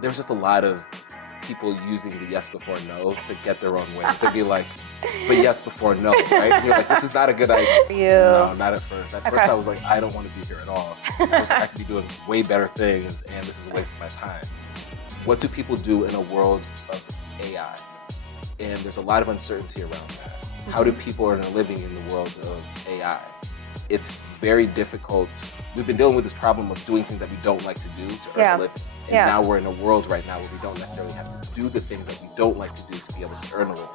there's just a lot of people using the yes before no to get their own way. They'd be like, but yes before no, right? And you're like, this is not a good idea. No, not at first. At first I was like, I don't want to be here at all. I was like, I could be doing way better things and this is a waste of my time. What do people do in a world of AI? And there's a lot of uncertainty around that. How do people earn a living in the world of AI? It's very difficult. We've been dealing with this problem of doing things that we don't like to do to earn a living. And now we're in a world right now where we don't necessarily have to do the things that we don't like to do to be able to earn a living.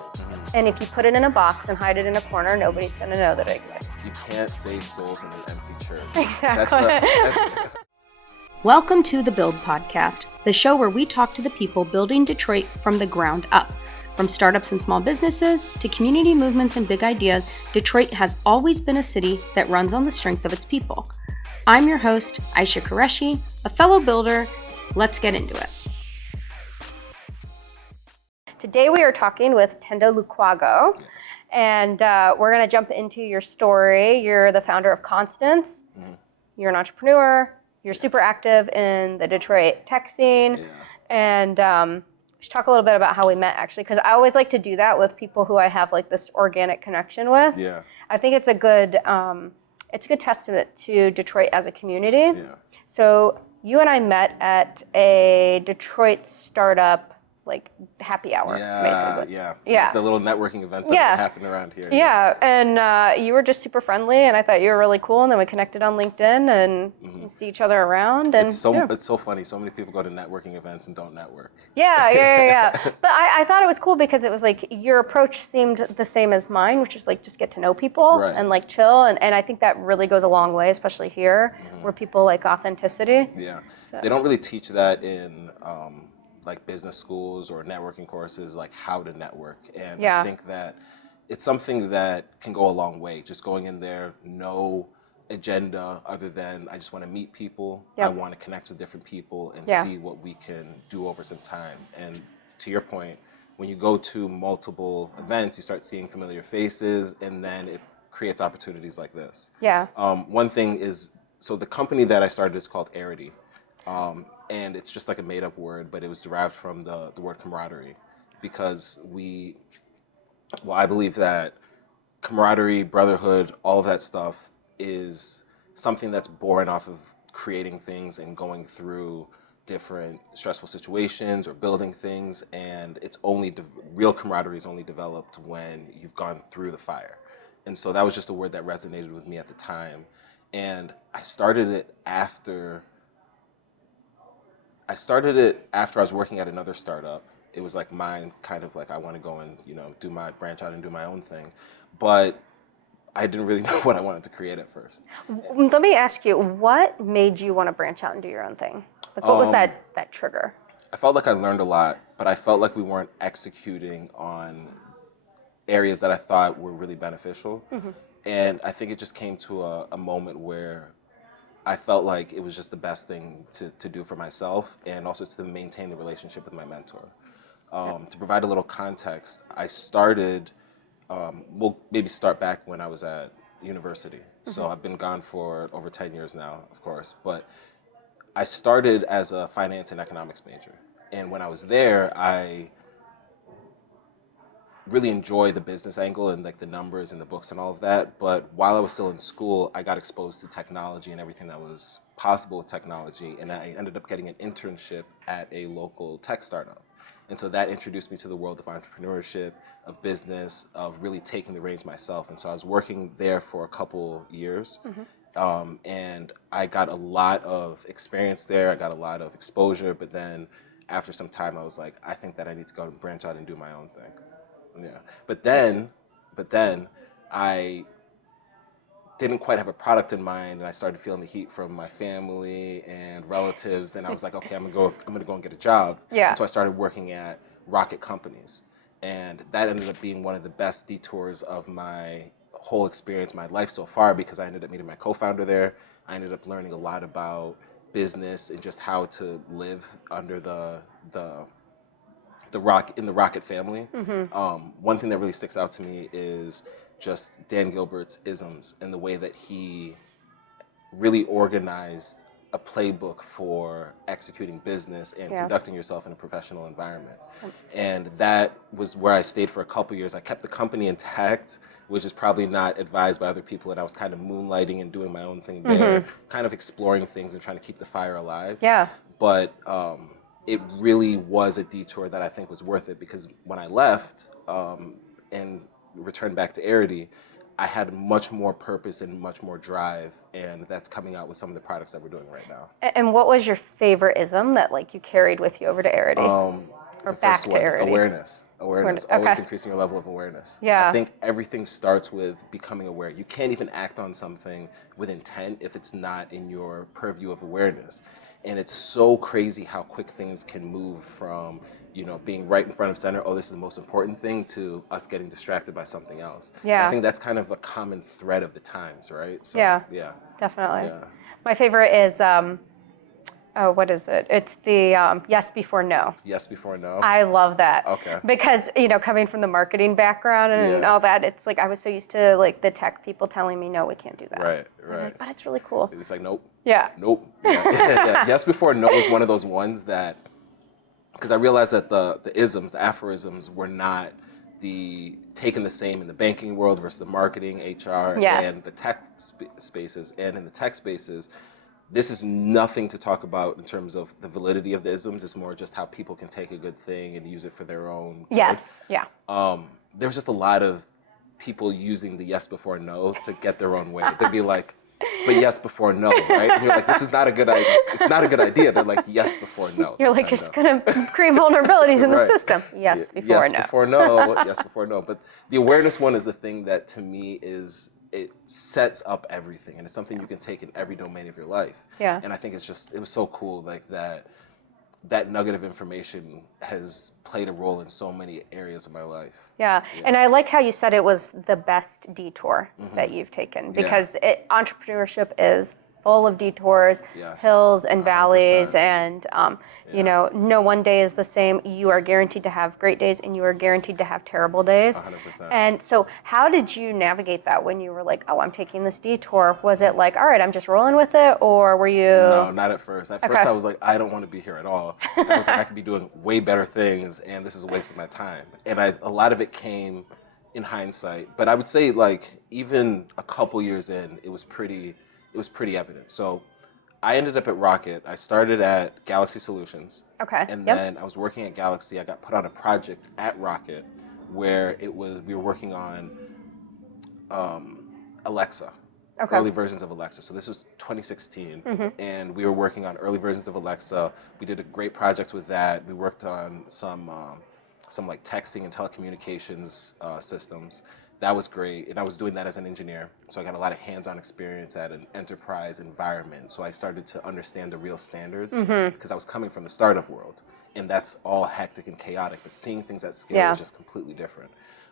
And if you put it in a box and hide it in a corner, nobody's going to know that it exists. You can't save souls in an empty church. Exactly. Welcome to the Build Podcast, the show where we talk to the people building Detroit from the ground up. From startups and small businesses to community movements and big ideas, Detroit has always been a city that runs on the strength of its people. I'm your host, Aisha Qureshi, a fellow builder. Let's get into it. Today we are talking with Tendo Lukwago, and we're going to jump into your story. You're the founder of Constance. You're an entrepreneur. You're super active in the Detroit tech scene. And we should talk a little bit about how we met, actually, because I always like to do that with people who I have like this organic connection with. I think it's a good testament to Detroit as a community. So you and I met at a Detroit startup like happy hour, basically. The little networking events that happen around here. And you were just super friendly, and I thought you were really cool. And then we connected on LinkedIn and see each other around. And it's so funny. So many people go to networking events and don't network. But I thought it was cool because it was like your approach seemed the same as mine, which is like just get to know people and like chill. And I think that really goes a long way, especially here, where people like authenticity. So. They don't really teach that in like business schools or networking courses, like how to network. And I think that it's something that can go a long way. Just going in there, no agenda other than I just want to meet people. I want to connect with different people and see what we can do over some time. And to your point, when you go to multiple events, you start seeing familiar faces, and then it creates opportunities like this. One thing is, so the company that I started is called Arity. And it's just like a made-up word, but it was derived from the word camaraderie, because I believe that camaraderie, brotherhood, all of that stuff is something that's born off of creating things and going through different stressful situations or building things, and it's only real camaraderie is only developed when you've gone through the fire. And so that was just a word that resonated with me at the time, and I started it after I was working at another startup. It was like mine, kind of like I want to go and branch out and do my own thing, but I didn't really know what I wanted to create at first. Let me ask you, what made you want to branch out and do your own thing? Like, what was that trigger? I felt like I learned a lot, but I felt like we weren't executing on areas that I thought were really beneficial. And I think it just came to a moment where I felt like it was just the best thing to do for myself, and also to maintain the relationship with my mentor. To provide a little context, I started, we'll maybe start back when I was at university. So I've been gone for over 10 years now, of course, but I started as a finance and economics major. And when I was there, I really enjoy the business angle and like the numbers and the books and all of that. But while I was still in school, I got exposed to technology and everything that was possible with technology. And I ended up getting an internship at a local tech startup. And so that introduced me to the world of entrepreneurship, of business, of really taking the reins myself. And so I was working there for a couple years. And I got a lot of experience there. I got a lot of exposure. But then after some time, I was like, I think that I need to go and branch out and do my own thing. But then I didn't quite have a product in mind, and I started feeling the heat from my family and relatives, and I was like, okay, I'm gonna go and get a job. And so I started working at rocket companies, and that ended up being one of the best detours of my whole experience, my life so far, because I ended up meeting my co-founder there. I ended up learning a lot about business and just how to live under the rocket family. One thing that really sticks out to me is just Dan Gilbert's isms and the way that he really organized a playbook for executing business and conducting yourself in a professional environment. And that was where I stayed for a couple years. I kept the company intact, which is probably not advised by other people. And I was kind of moonlighting and doing my own thing there, kind of exploring things and trying to keep the fire alive. Yeah. But it really was a detour that I think was worth it, because when I left and returned back to Arity, I had much more purpose and much more drive, and that's coming out with some of the products that we're doing right now. And what was your favorite ism that like you carried with you over to Arity? Or back to Arity? Awareness. Awareness. Okay. Always increasing your level of awareness. Yeah. I think everything starts with becoming aware. You can't even act on something with intent if it's not in your purview of awareness. And it's so crazy how quick things can move from, being right in front of center, oh, this is the most important thing, to us getting distracted by something else. Yeah. I think that's kind of a common thread of the times, right? So, yeah. Definitely. Yeah. My favorite is, what is it? It's the yes before no. Yes before no. I love that. Okay. Because, coming from the marketing background and all that, it's like I was so used to like the tech people telling me, no, we can't do that. Right. Like, but it's really cool. It's like, nope. Yeah. Nope. Yeah. Yes before no is one of those ones that, because I realized that the isms, the aphorisms, were not taken the same in the banking world versus the marketing, HR, and the tech spaces. And in the tech spaces, this is nothing to talk about in terms of the validity of the isms. It's more just how people can take a good thing and use it for their own good. Yes. Yeah. There's just a lot of people using the yes before no to get their own way. They'd be like, but yes before no, right? And you're like, this is not a good idea. It's not a good idea. They're like, yes before no. You're like, it's going to create vulnerabilities in the system. Yes before yes no. Before no. Yes before no. But the awareness one is the thing that to me it sets up everything, and it's something you can take in every domain of your life. Yeah. And I think it was so cool, like that nugget of information has played a role in so many areas of my life. Yeah. And I like how you said it was the best detour that you've taken, because entrepreneurship is full of detours, hills and valleys, 100%. And no one day is the same. You are guaranteed to have great days, and you are guaranteed to have terrible days. 100%. And so how did you navigate that when you were like, oh, I'm taking this detour? Was it like, all right, I'm just rolling with it, or were you? No, not at first. At first I was like, I don't want to be here at all. I was like, I could be doing way better things, and this is a waste of my time. And a lot of it came in hindsight, but I would say like even a couple years in, it was pretty evident. So I ended up at Rocket. I started at Galaxy Solutions. Okay. And then I was working at Galaxy. I got put on a project at Rocket where we were working on Alexa. Okay. Early versions of Alexa. So this was 2016, and we were working on early versions of Alexa. We did a great project with that. We worked on some like texting and telecommunications systems. That was great, and I was doing that as an engineer, so I got a lot of hands-on experience at an enterprise environment. So I started to understand the real standards, because I was coming from the startup world, and that's all hectic and chaotic, but seeing things at scale was just completely different.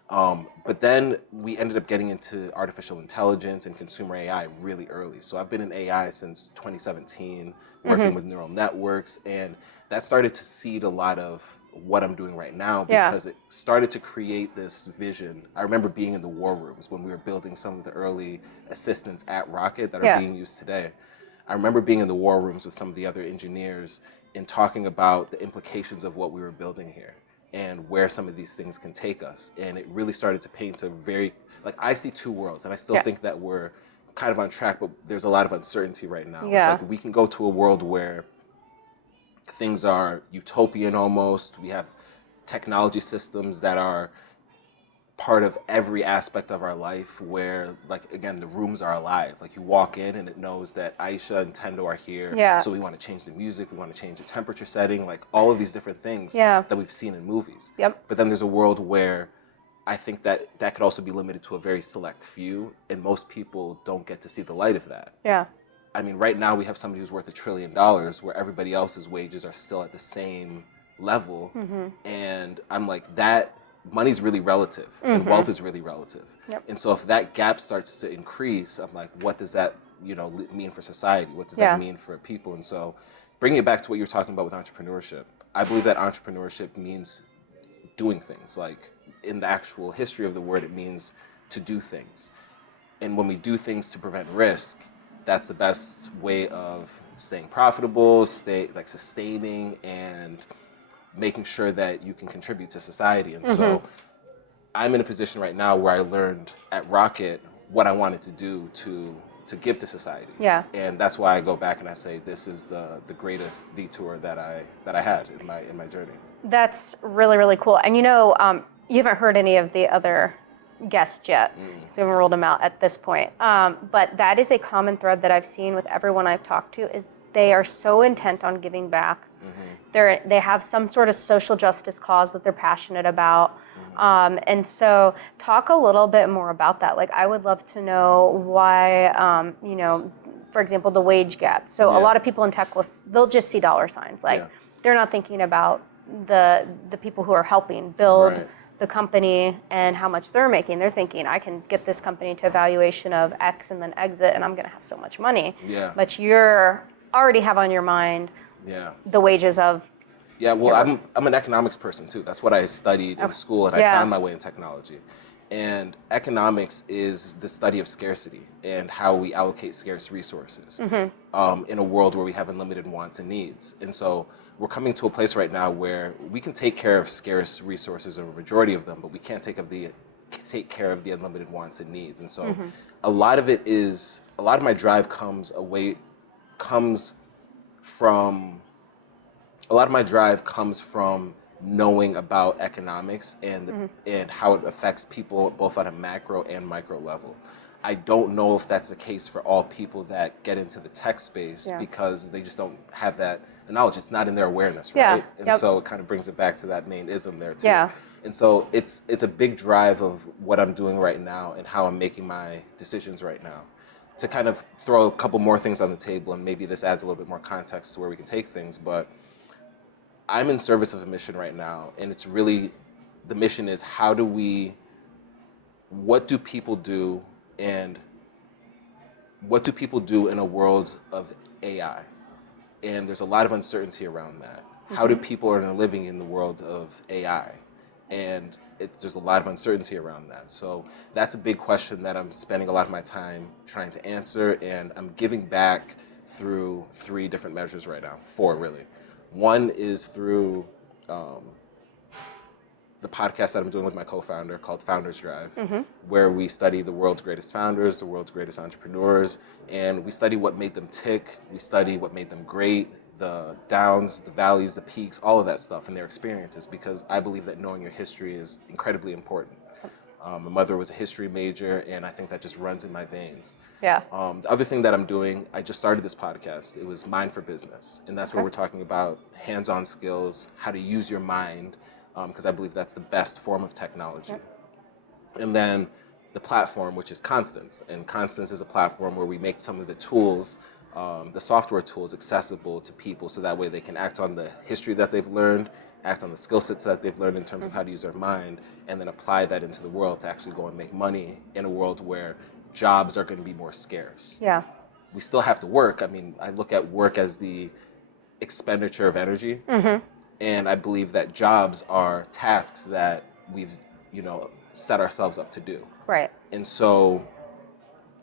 But then we ended up getting into artificial intelligence and consumer AI really early. So I've been in AI since 2017, working with neural networks, and that started to seed a lot of what I'm doing right now, because it started to create this vision. I remember being in the war rooms when we were building some of the early assistants at Rocket that are being used today. I remember being in the war rooms with some of the other engineers and talking about the implications of what we were building here and where some of these things can take us. And it really started to paint a very, like, I see two worlds, and I still think that we're kind of on track, but there's a lot of uncertainty right now. It's like we can go to a world where things are utopian almost. We have technology systems that are part of every aspect of our life where, like, again, the rooms are alive. Like, you walk in and it knows that Aisha and Tendo are here. So we want to change the music, we want to change the temperature setting, like all of these different things that we've seen in movies. But then there's a world where I think that could also be limited to a very select few, and most people don't get to see the light of that. I mean, right now we have somebody who's worth $1 trillion where everybody else's wages are still at the same level. And I'm like, that money's really relative and wealth is really relative. And so if that gap starts to increase, I'm like, what does that mean for society? What does that mean for people? And so bringing it back to what you're talking about with entrepreneurship, I believe that entrepreneurship means doing things. Like, in the actual history of the word, it means to do things. And when we do things to prevent risk, that's the best way of staying profitable, sustaining and making sure that you can contribute to society. And so I'm in a position right now where I learned at Rocket what I wanted to do to give to society. Yeah. And that's why I go back and I say this is the greatest detour that I had in my journey. That's really, really cool. And you haven't heard any of the other guests yet, so we haven't rolled them out at this point. But that is a common thread that I've seen with everyone I've talked to is they are so intent on giving back. They have some sort of social justice cause that they're passionate about. And so talk a little bit more about that. Like, I would love to know why, for example, the wage gap. So a lot of people in tech, they'll just see dollar signs. Like, they're not thinking about the people who are helping build the company and how much they're making. They're thinking, I can get this company to a valuation of X and then exit, and I'm going to have so much money. Yeah. But you're already have on your mind the wages of. Yeah, well, I'm an economics person too. That's what I studied in school, and I found my way in technology. And economics is the study of scarcity and how we allocate scarce resources in a world where we have unlimited wants and needs. And so we're coming to a place right now where we can take care of scarce resources, or a majority of them, but we can't take care of the unlimited wants and needs. And so a lot of my drive comes from knowing about economics and how it affects people both on a macro and micro level. I don't know if that's the case for all people that get into the tech space because they just don't have that knowledge. It's not in their awareness, right? And so it kind of brings it back to that main ism there too. Yeah. And so it's a big drive of what I'm doing right now and how I'm making my decisions right now. To kind of throw a couple more things on the table, and maybe this adds a little bit more context to where we can take things, but I'm in service of a mission right now, and it's really, the mission is what do people do, and what do people do in a world of AI? And there's a lot of uncertainty around that. How do people earn a living in the world of AI? And there's a lot of uncertainty around that. So that's a big question that I'm spending a lot of my time trying to answer, and I'm giving back through 3 different measures right now, 4 really. One is through the podcast that I'm doing with my co-founder called Founders Drive, where we study the world's greatest founders, the world's greatest entrepreneurs, and we study what made them tick, we study what made them great, the downs, the valleys, the peaks, all of that stuff and their experiences, because I believe that knowing your history is incredibly important. My mother was a history major, and I think that just runs in my veins. Yeah. The other thing that I'm doing, I just started this podcast. It was Mind for Business, and that's where we're talking about hands-on skills, how to use your mind, because I believe that's the best form of technology. And then the platform, which is Constance, and Constance is a platform where we make some of the tools, the software tools, accessible to people, so that way they can act on the history that they've learned, act on the skill sets that they've learned in terms of how to use their mind, and then apply that into the world to actually go and make money in a world where jobs are going to be more scarce. Yeah. We still have to work. I mean, I look at work as the expenditure of energy, and I believe that jobs are tasks that we've, set ourselves up to do. Right. And so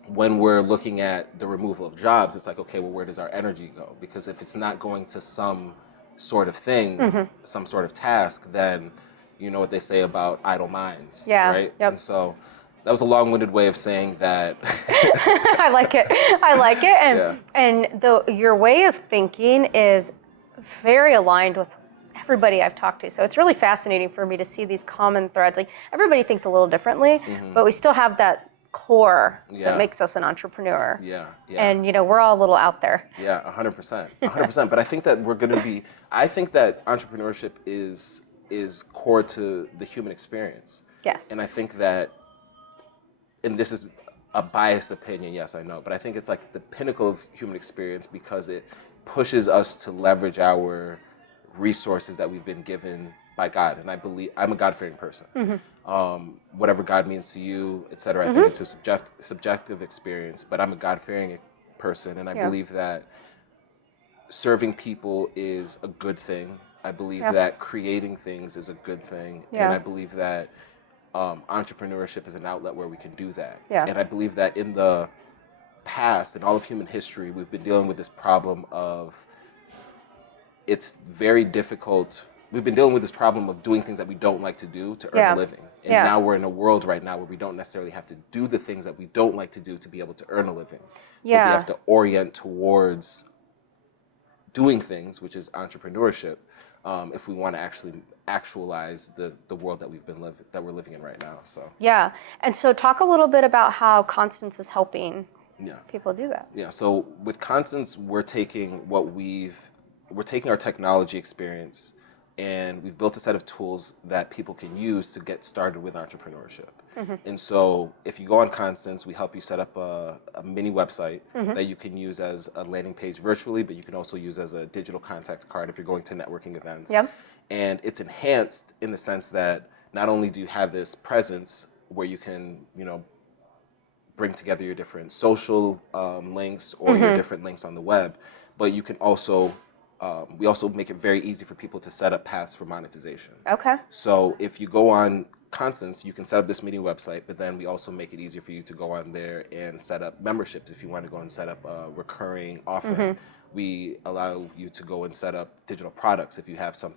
when we're looking at the removal of jobs, it's like, okay, well, where does our energy go? Because if it's not going to some sort of thing, some sort of task, then you know what they say about idle minds, right? Yep. And so that was a long-winded way of saying that. I like it. And your way of thinking is very aligned with everybody I've talked to. So it's really fascinating for me to see these common threads. Like, everybody thinks a little differently, but we still have that core that makes us an entrepreneur. And we're all a little out there. 100%. But I think that I think that entrepreneurship is core to the human experience. Yes. And I think that, and this is a biased opinion, yes, I know, but I think it's like the pinnacle of human experience because it pushes us to leverage our resources that we've been given by God. And I believe, I'm a God-fearing person. Whatever God means to you, et cetera, I think it's a subjective experience, but I'm a God-fearing person, and I believe that serving people is a good thing. I believe that creating things is a good thing, and I believe that entrepreneurship is an outlet where we can do that. And I believe that in the past, in all of human history, we've been dealing with this problem of it's very difficult. We've been dealing with this problem of doing things that we don't like to do to earn a living. And now we're in a world right now where we don't necessarily have to do the things that we don't like to do to be able to earn a living. But we have to orient towards doing things, which is entrepreneurship, if we want to actually actualize the world that we're living in right now. So and so talk a little bit about how Constance is helping people do that. So with Constance, we're taking our technology experience, and we've built a set of tools that people can use to get started with entrepreneurship. And so if you go on Constance, we help you set up a mini website that you can use as a landing page virtually, but you can also use as a digital contact card if you're going to networking events. And it's enhanced in the sense that not only do you have this presence where you can, bring together your different social links or your different links on the web, but you can also we also make it very easy for people to set up paths for monetization. So if you go on Constance, you can set up this meeting website, but then we also make it easier for you to go on there and set up memberships if you want to go and set up a recurring offering. We allow you to go and set up digital products if you have some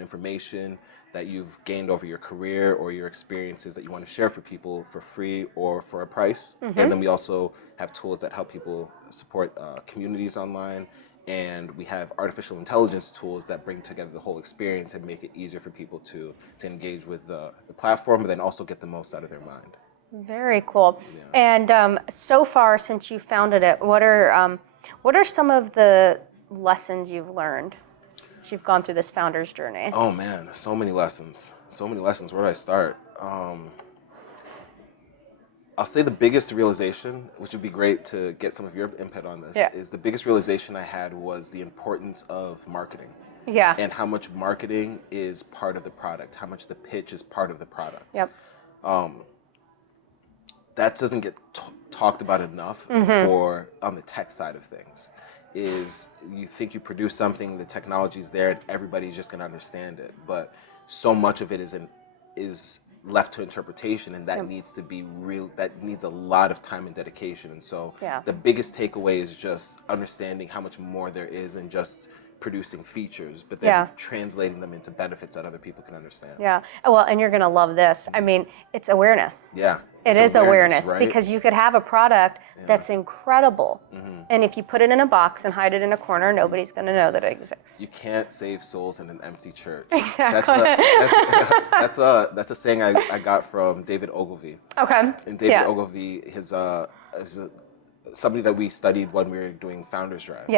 information that you've gained over your career or your experiences that you want to share for people for free or for a price. And then we also have tools that help people support communities online. And we have artificial intelligence tools that bring together the whole experience and make it easier for people to engage with the platform, but then also get the most out of their mind. Very cool. And so far, since you founded it, what are some of the lessons you've learned as you've gone through this founder's journey? Oh man, so many lessons. Where do I start? I'll say the biggest realization, which would be great to get some of your input on this, is the biggest realization I had was the importance of marketing. And how much marketing is part of the product, how much the pitch is part of the product. That doesn't get talked about enough on the tech side of things. Is you think you produce something, the technology's there, and everybody's just going to understand it. But so much of it is left to interpretation, and that needs to be real. That needs a lot of time and dedication. And so the biggest takeaway is just understanding how much more there is than just producing features, but then translating them into benefits that other people can understand. Well, and you're going to love this. I mean, it's awareness. It is awareness, right? Because you could have a product that's incredible, and if you put it in a box and hide it in a corner, nobody's going to know that it exists. You can't save souls in an empty church. Exactly. That's a saying I got from David Ogilvy. And David Ogilvy is somebody that we studied when we were doing Founders Drive.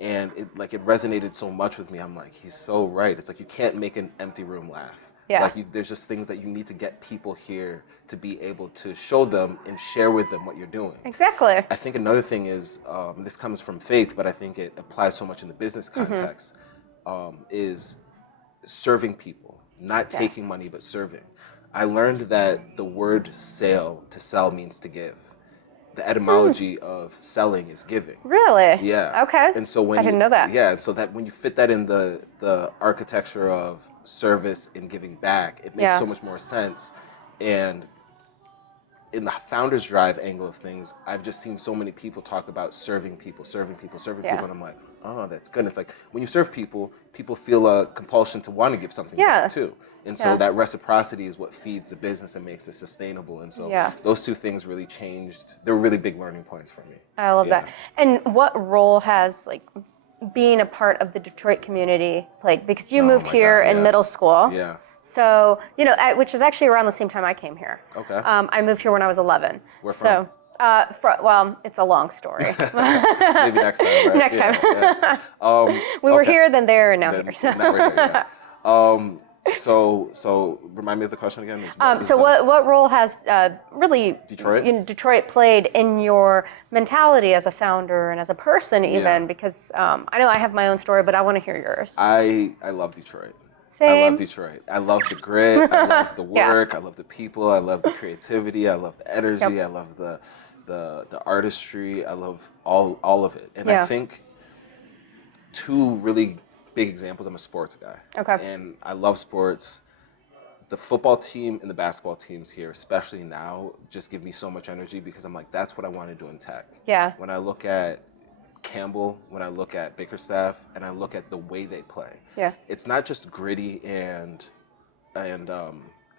And it resonated so much with me. I'm like, he's so right. It's like you can't make an empty room laugh. There's just things that you need to get people here to be able to show them and share with them what you're doing. Exactly. I think another thing is, this comes from faith, but I think it applies so much in the business context, is serving people, not taking money, but serving. I learned that the word to sell means to give. The etymology of selling is giving. Really? Yeah. Okay. And so I didn't know that. Yeah, and so that when you fit that in the architecture of service and giving back, it makes so much more sense. And in the Founders Drive angle of things, I've just seen so many people talk about serving people, and I'm like, oh, that's good. It's like when you serve people, people feel a compulsion to want to give something back too. And so that reciprocity is what feeds the business and makes it sustainable. And so those two things really changed. They were really big learning points for me. I love that. And what role has being a part of the Detroit community played? Because you moved here in middle school. So, which is actually around the same time I came here. I moved here when I was 11. Where from? Well, it's a long story. Maybe next time, right? Next time. We were here, then there, and now here. Now we're here, So remind me of the question again. What role has really Detroit played in your mentality as a founder and as a person even? Because I know I have my own story, but I want to hear yours. I love Detroit. Same. I love Detroit. I love the grit. I love the work. I love the people. I love the creativity. I love the energy. I love the artistry. I love all of it. And I think two really big examples. I'm a sports guy. And I love sports. the football team and the basketball teams here, especially now, just give me so much energy because I'm like, that's what I want to do in tech. Yeah. When I look at Campbell, when I look at Bickerstaff, and I look at the way they play, it's not just gritty and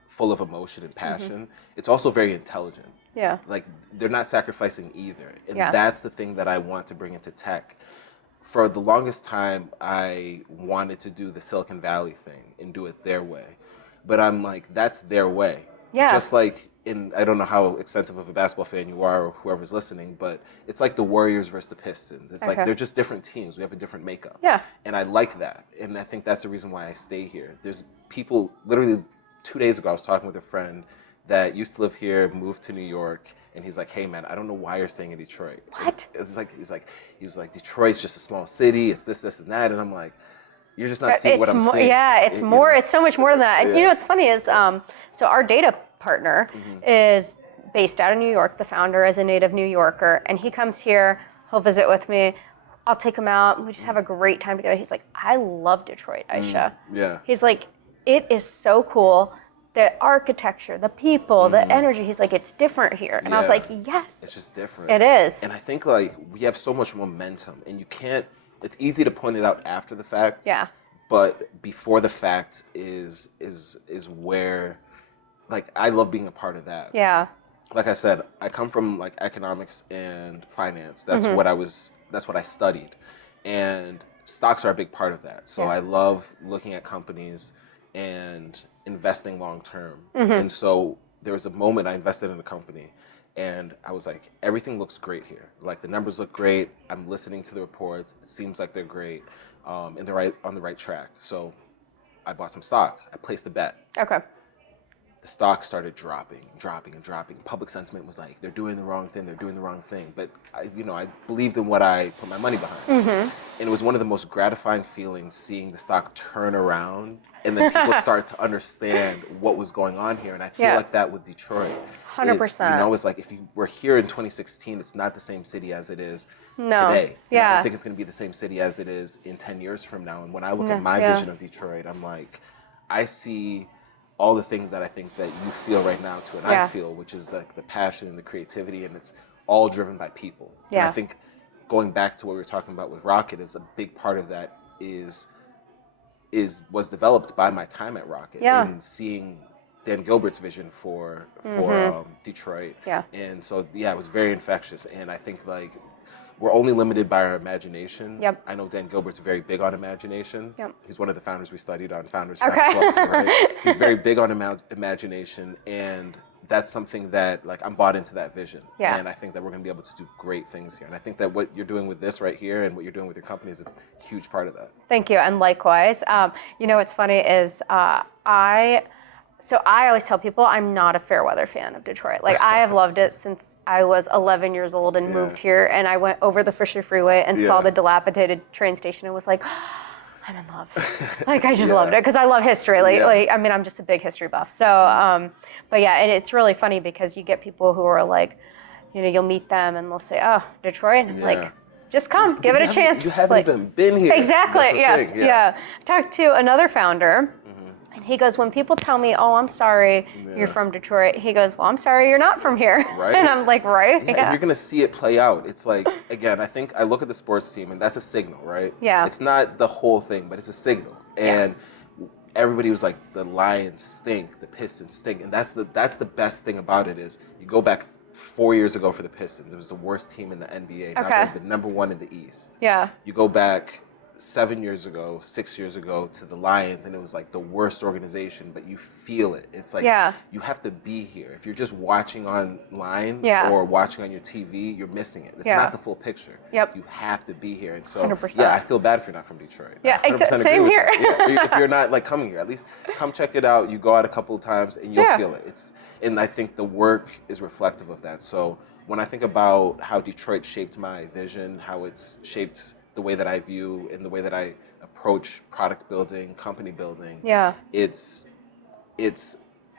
full of emotion and passion. It's also very intelligent. Yeah. Like, they're not sacrificing either. And that's the thing that I want to bring into tech. For the longest time, I wanted to do the Silicon Valley thing and do it their way. But I'm like, that's their way. Yeah. Just like I don't know how extensive of a basketball fan you are or whoever's listening, but it's like the Warriors versus the Pistons. It's like they're just different teams. We have a different makeup. Yeah. And I like that. And I think that's the reason why I stay here. There's people, literally 2 days ago, I was talking with a friend that used to live here, moved to New York, and he's like, hey man, I don't know why you're staying in Detroit. What? It's like, he was like, Detroit's just a small city, it's this, and that. And I'm like, you're just not seeing what I'm seeing. Yeah, it's more, it's so much more than that. And you know what's funny is, so our data partner is based out of New York. The founder is a native New Yorker, and he comes here, he'll visit with me. I'll take him out, and we just have a great time together. He's like, I love Detroit, Aisha. Yeah. He's like, it is so cool. The architecture, the people, the energy. He's like, it's different here. And I was like, yes. It's just different. It is. And I think like we have so much momentum, and you can't, it's easy to point it out after the fact. Yeah. But before the fact is where, like, I love being a part of that. Yeah. Like I said, I come from like economics and finance. That's what I studied. And stocks are a big part of that. So I love looking at companies and investing long term. And so there was a moment I invested in a company and I was like, everything looks great here. Like the numbers look great. I'm listening to the reports. It seems like they're great. And they're on the right track. So I bought some stock. I placed a bet. Okay. The stock started dropping. Public sentiment was like, they're doing the wrong thing. But I believed in what I put my money behind. And it was one of the most gratifying feelings seeing the stock turn around and then people start to understand what was going on here. And I feel like that with Detroit. 100%. It's like if you were here in 2016, it's not the same city as it is today. And I don't think it's going to be the same city as it is in 10 years from now. And when I look at my vision of Detroit, I'm like, I see all the things that I think that you feel right now too, and I feel, which is like the passion and the creativity, and it's all driven by people. And I think going back to what we were talking about with Rocket, is a big part of that was developed by my time at Rocket and seeing Dan Gilbert's vision for Detroit. Yeah. And so it was very infectious, and I think like we're only limited by our imagination. Yep. I know Dan Gilbert's very big on imagination. Yep. He's one of the founders we studied on Founders Fund as well too, right? He's very big on imagination, and that's something that like I'm bought into that vision. Yeah. And I think that we're going to be able to do great things here. And I think that what you're doing with this right here and what you're doing with your company is a huge part of that. Thank you, and likewise. What's funny is So I always tell people I'm not a fair weather fan of Detroit. Like I have loved it since I was 11 years old and moved here, and I went over the Fisher Freeway and saw the dilapidated train station and was like, I'm in love. Like I just loved it because I love history. I'm just a big history buff. So, and it's really funny because you get people who are like, you'll meet them and they'll say, oh, Detroit, and like, just come, give it a chance. You haven't even been here. Exactly, yes, I talked to another founder. And he goes, when people tell me, oh, I'm sorry you're from Detroit, he goes, well, I'm sorry you're not from here. Right. And I'm like, right? Yeah. And you're going to see it play out. It's like, again, I think I look at the sports team and that's a signal, right? Yeah. It's not the whole thing, but it's a signal. And everybody was like, the Lions stink, the Pistons stink. And that's the best thing about it is you go back 4 years ago for the Pistons. It was the worst team in the NBA. Now they're the number one in the East. Yeah. You go back 6 years ago to the Lions, and it was like the worst organization, but you feel it. It's like you have to be here. If you're just watching online or watching on your TV, you're missing it. It's not the full picture. Yep. You have to be here. And so 100%. I feel bad if you're not from Detroit. Yeah, same here. If you're not like coming here, at least come check it out. You go out a couple of times and you'll feel it. And I think the work is reflective of that. So when I think about how Detroit shaped my vision, how it's shaped the way that I view and the way that I approach product building, company building. Yeah. It's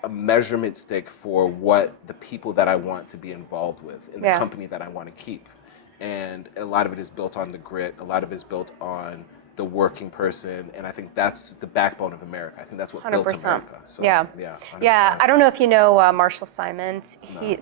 a measurement stick for what the people that I want to be involved with and the company that I want to keep. And a lot of it is built on the grit. A lot of it is built on the working person, and I think that's the backbone of America. I think that's what 100%. built America. So, yeah. 100%. I don't know if you know Marshall Simons. He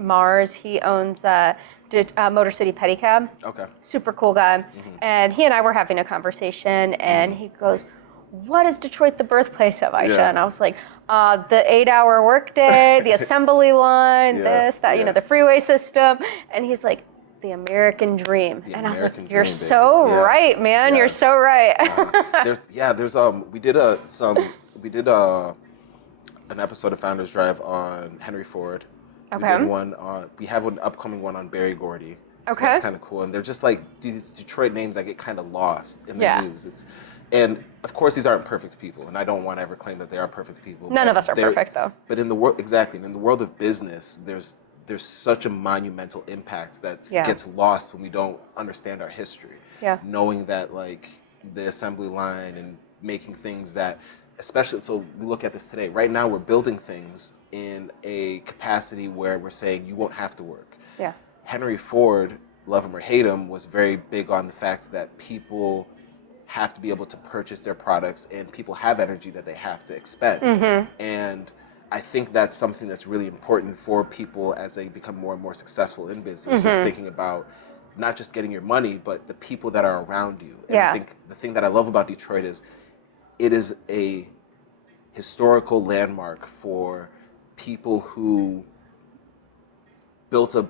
owns Motor City Pedicab. Okay. Super cool guy. And he and I were having a conversation, and he goes, "What is Detroit the birthplace of, Aisha?" And I was like, the 8-hour workday, the assembly line, the freeway system. And he's like, the American dream. And I was like, you're so right, man. You're so right. We did an episode of Founders Drive on Henry Ford. Okay. We have an upcoming one on Berry Gordy. So Okay. that's kind of cool. And they're just like these Detroit names that get kind of lost in the news. And of course, these aren't perfect people, and I don't want to ever claim that they are perfect people. None of us are perfect, though. But in the world, exactly, in the world of business, there's such a monumental impact that gets lost when we don't understand our history. Yeah. Knowing that, like, the assembly line and making things that, especially, so we look at this today. Right now, we're building things in a capacity where we're saying you won't have to work. Yeah. Henry Ford, love him or hate him, was very big on the fact that people have to be able to purchase their products, and people have energy that they have to expend. And I think that's something that's really important for people as they become more and more successful in business, is thinking about not just getting your money, but the people that are around you. And I think the thing that I love about Detroit is it is a historical landmark for people who built a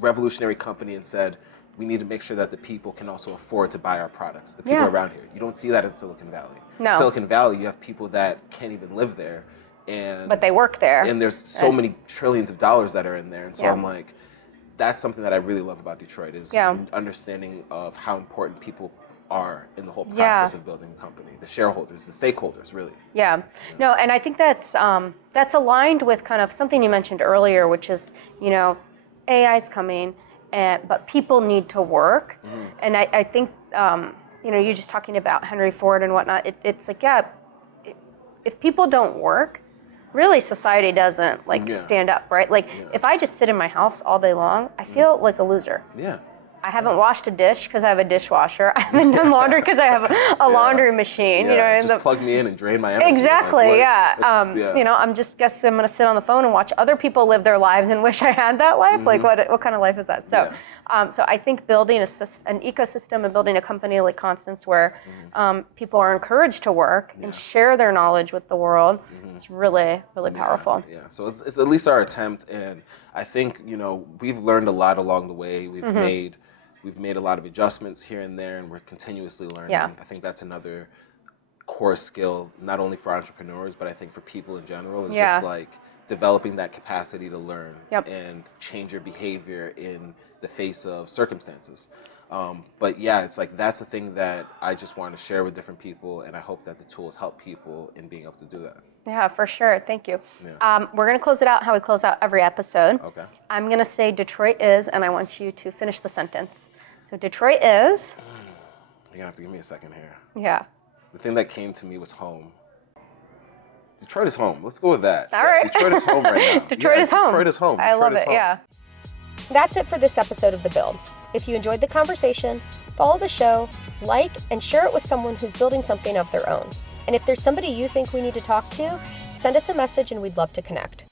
revolutionary company and said, we need to make sure that the people can also afford to buy our products, the people around here. You don't see that in Silicon Valley. No. In Silicon Valley, you have people that can't even live there. But they work there. And there's so many trillions of dollars that are in there. And so I'm like, that's something that I really love about Detroit, is understanding of how important people are in the whole process of building a company, the shareholders, the stakeholders, really. No, and I think that's aligned with kind of something you mentioned earlier, which is, AI's coming, but people need to work. And I think, you're just talking about Henry Ford and whatnot. It's like, if people don't work, really society doesn't stand up, right? If I just sit in my house all day long, I feel like a loser. I haven't washed a dish because I have a dishwasher. I haven't done laundry because I have a laundry machine. Just plug me in and drain my energy. Exactly. I'm just guess I'm going to sit on the phone and watch other people live their lives and wish I had that life. Like what kind of life is that? So, so I think building an ecosystem and building a company like Constance, where people are encouraged to work and share their knowledge with the world, is really, really powerful. So it's at least our attempt, and I think we've learned a lot along the way. We've made a lot of adjustments here and there, and we're continuously learning. I think that's another core skill, not only for entrepreneurs, but I think for people in general, is just like developing that capacity to learn and change your behavior in the face of circumstances. But it's like that's the thing that I just want to share with different people, and I hope that the tools help people in being able to do that. Yeah, for sure. Thank you. We're going to close it out how we close out every episode. Okay. I'm going to say Detroit is, and I want you to finish the sentence. So Detroit is. You're going to have to give me a second here. Yeah. The thing that came to me was home. Detroit is home. Let's go with that. All right. Detroit is home right now. Detroit is home. Detroit is home. I love it. Yeah. That's it for this episode of The Build. If you enjoyed the conversation, follow the show, like, and share it with someone who's building something of their own. And if there's somebody you think we need to talk to, send us a message and we'd love to connect.